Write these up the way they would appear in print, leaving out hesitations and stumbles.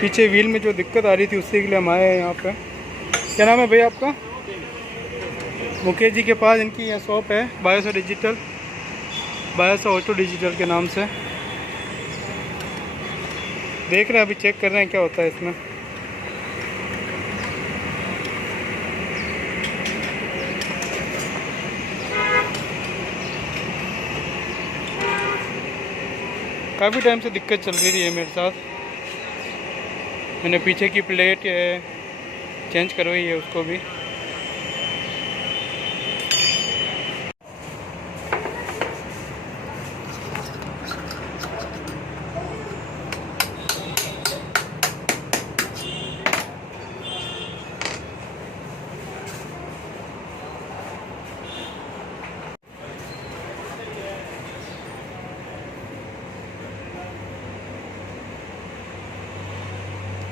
पीछे व्हील में जो दिक्कत आ रही थी उसी के लिए हम आए हैं यहाँ पे। क्या नाम है भैया आपका? मुकेश जी के पास इनकी यह शॉप है, बायोसा ऑटो डिजिटल के नाम से। देख रहे हैं, अभी चेक कर रहे हैं क्या होता है इसमें। काफ़ी टाइम से दिक्कत चल रही है मेरे साथ। मैंने पीछे की प्लेट चेंज करवाई है उसको भी।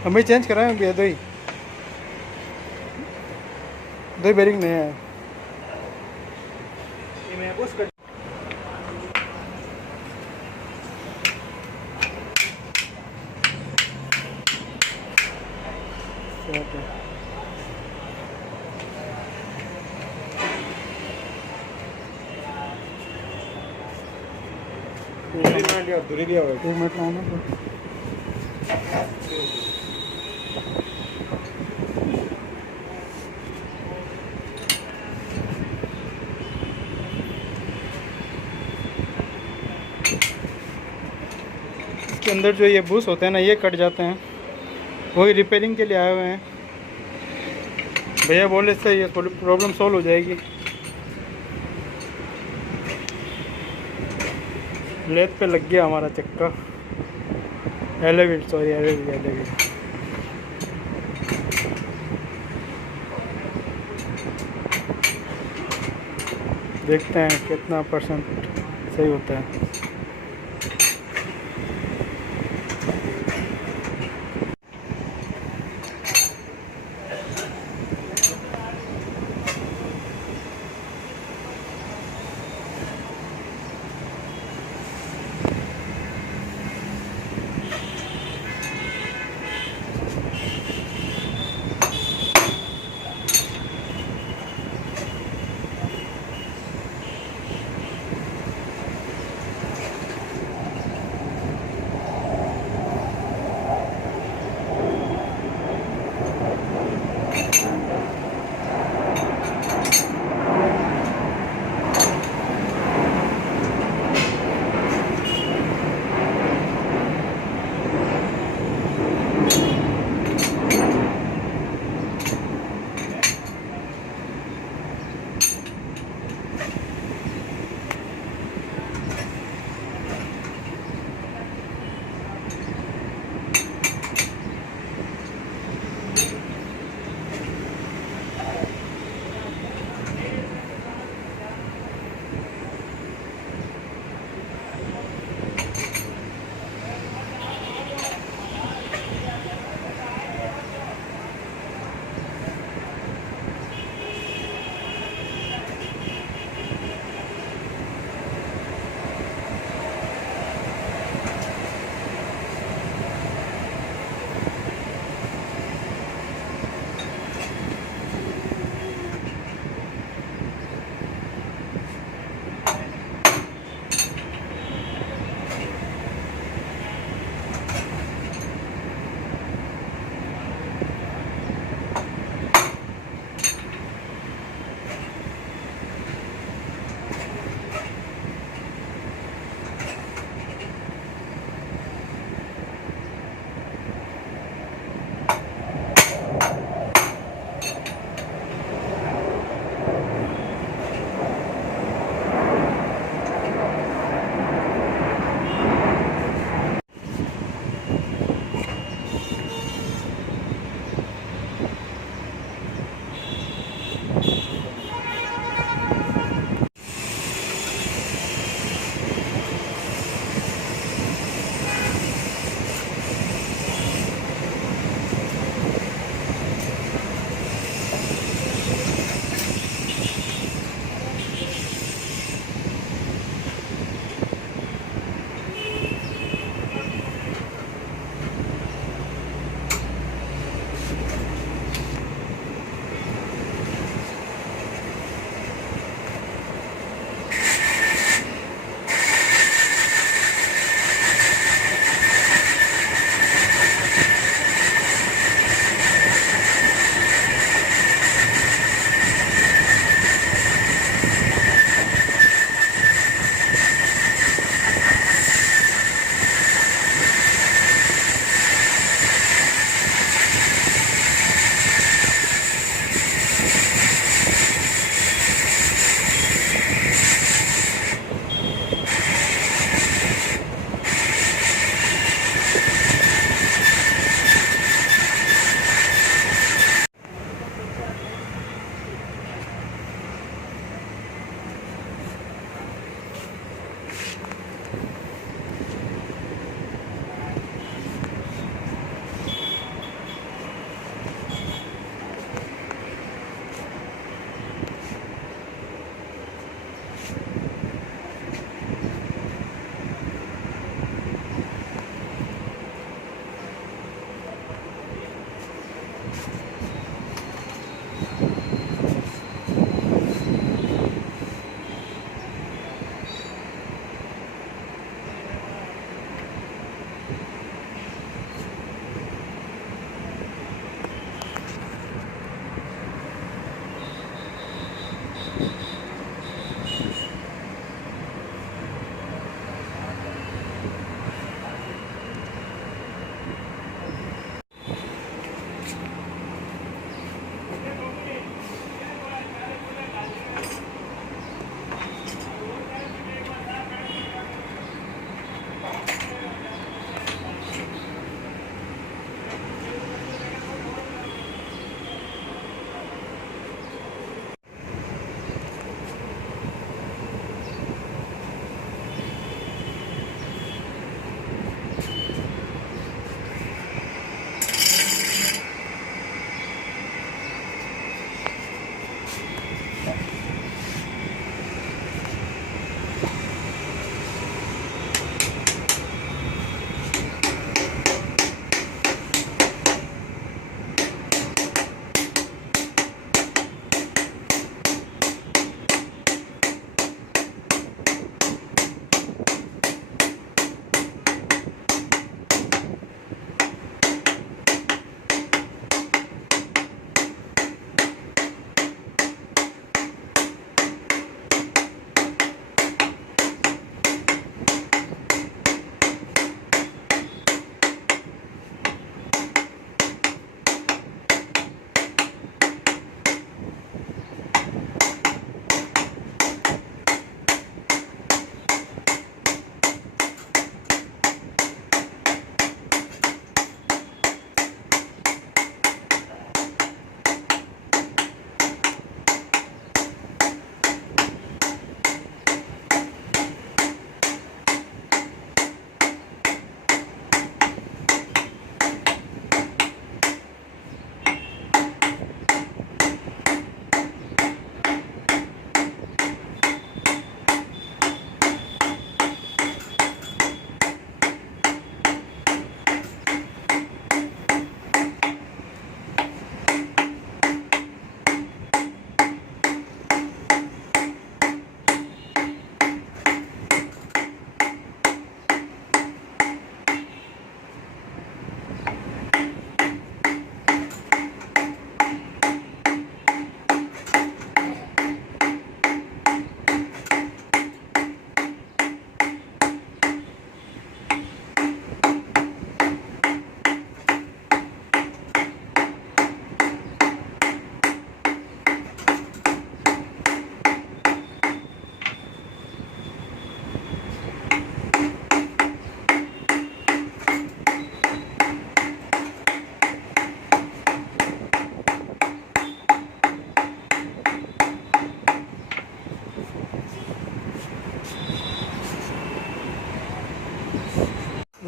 हमें चेंज कराएं भैया, दो ही बेरिंग नहीं है। एक मिनट लाना। इसके अंदर जो ये बूस होते हैं ना, ये कट जाते हैं, वही रिपेयरिंग के लिए आए हुए हैं भैया। बोले से ये प्रॉब्लम सॉल्व हो जाएगी। लेथ पे लग गया हमारा चक्का, एलेविट देखते हैं कितना परसेंट सही होता है।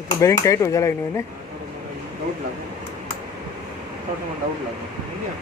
तो बेरिंग टाइट हो जाला इन्होंने डाउट लगा, थोड़ा सा डाउट लगा, ठीक है।